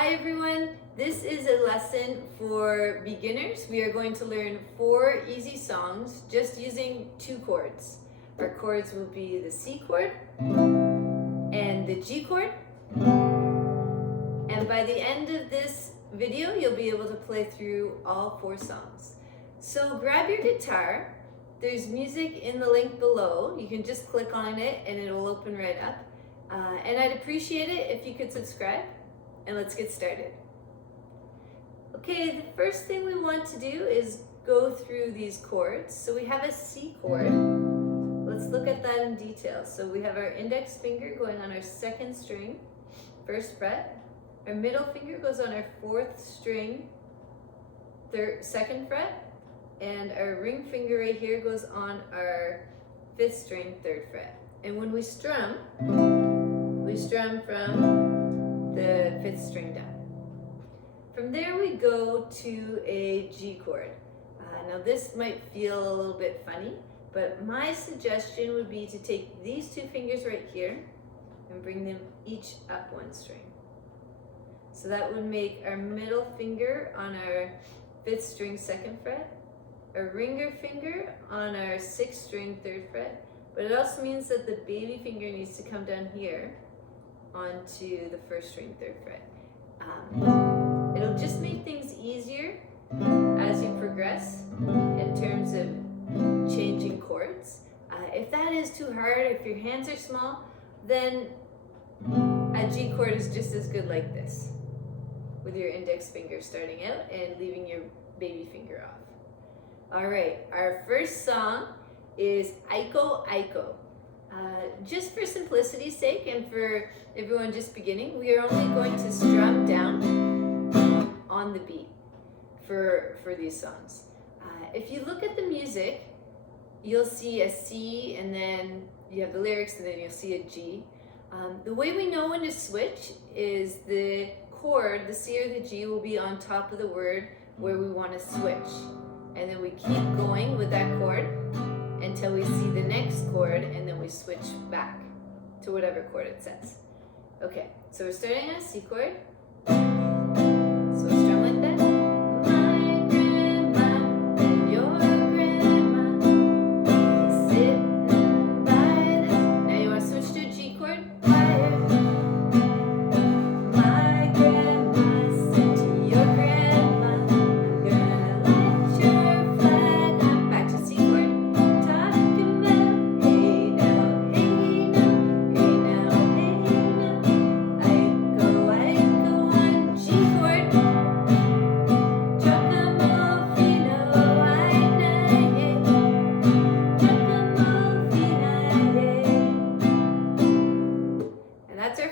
Hi everyone, this is a lesson for beginners. We are going to learn 4 easy songs just using 2 chords. Our chords will be the C chord and the G chord. And by the end of this video, you'll be able to play through all 4 songs. So grab your guitar. There's music in the link below. You can just click on it and it'll open right up. And I'd appreciate it if you could subscribe. And let's get started. Okay, the first thing we want to do is go through these chords. So we have a C chord. Let's look at that in detail. So we have our index finger going on our 2nd string, 1st fret. Our middle finger goes on our 4th string, 2nd fret. And our ring finger right here goes on our 5th string, 3rd fret. And when we strum from the 5th string down. From there we go to a G chord. Now this might feel a little bit funny, but my suggestion would be to take these 2 fingers right here and bring them each up 1 string. So that would make our middle finger on our 5th string, 2nd fret, a ringer finger on our 6th string, 3rd fret, but it also means that the baby finger needs to come down here onto the 1st string, 3rd fret. It'll just make things easier as you progress in terms of changing chords. If that is too hard, if your hands are small, then a G chord is just as good like this, with your index finger starting out and leaving your baby finger off. All right, our first song is Aiko, Aiko. Just for simplicity's sake and for everyone just beginning, we are only going to strum down on the beat for these songs. If you look at the music, you'll see a C and then you have the lyrics and then you'll see a G. The way we know when to switch is the chord, the C or the G, will be on top of the word where we want to switch. And then we keep going with that chord until we see the next chord, and then we switch back to whatever chord it says. Okay, so we're starting on a C chord. So we strum like that. My grandma and your grandma sitting by this. Now you want to switch to a G chord. Fire. My grandma said to your grandma, I'm gonna light your flag up. Back to C chord.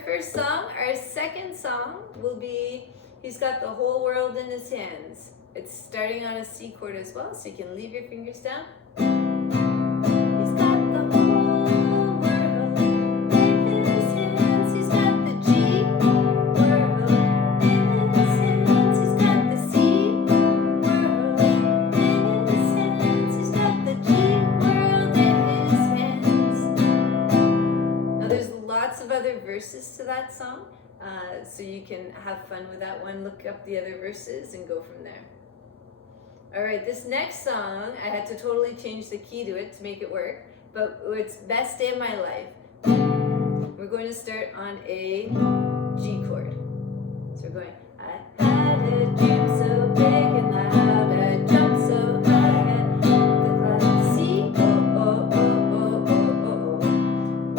First song. Our second song will be He's Got the Whole World in His Hands. It's starting on a C chord as well, so you can leave your fingers down. He's got the whole world in his hands. He's got the G world in his hands. He's got the C world in his hands. He's got the G world in his hands. Now there's lots of other verses to that song, so you can have fun with that one. Look up the other verses and go from there. All right, this next song, I had to totally change the key to it to make it work, but it's Best Day of My Life. We're going to start on a G chord. So we're going, I had a dream so big and loud, I jumped so high at the clouds. C, oh, oh, oh, oh, oh, oh,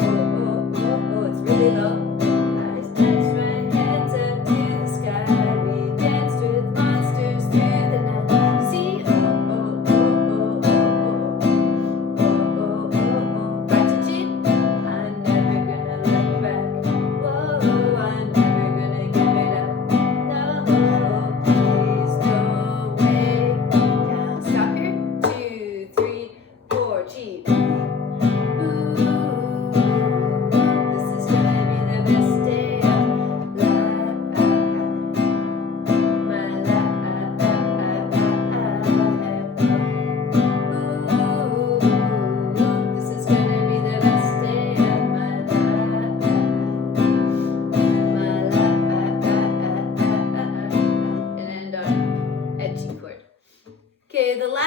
oh, oh, oh, oh, oh, it's really low. I stretched my hands up to the sky, we danced with monsters through the night. C, oh, oh, oh, oh, oh, oh, oh, oh, oh, back to G. I'm never gonna look back. Whoa, I'm never gonna give it up. No.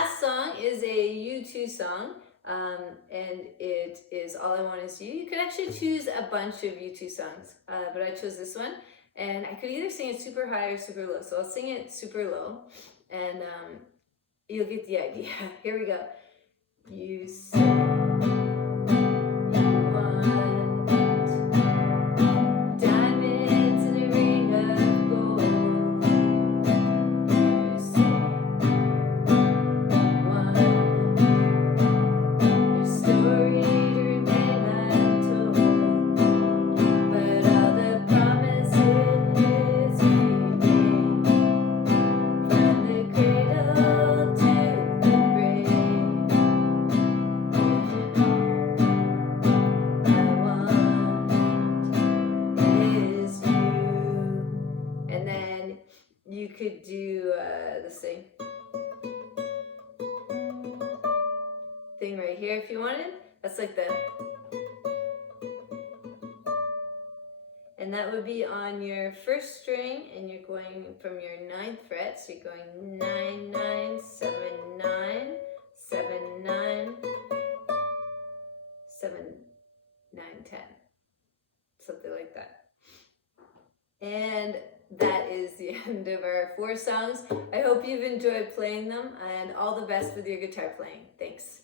last song is a U2 song, and it is All I Want Is You. You could actually choose a bunch of U2 songs, but I chose this one, and I could either sing it super high or super low. So I'll sing it super low, and you'll get the idea. Here we go. You say you want diamonds in a ring of gold. You say you want your story to remain untold, but all the promises we made, from the cradle to the grave, is you. And then you could do this thing right here if you wanted. That's like the, and that would be on your first string, and you're going from your 9th fret, so you're going 9, 9, 7, 9, 7, 9, 7, 9, 10. Something like that. And that is the end of our 4 songs. I hope you've enjoyed playing them, and all the best with your guitar playing. Thanks.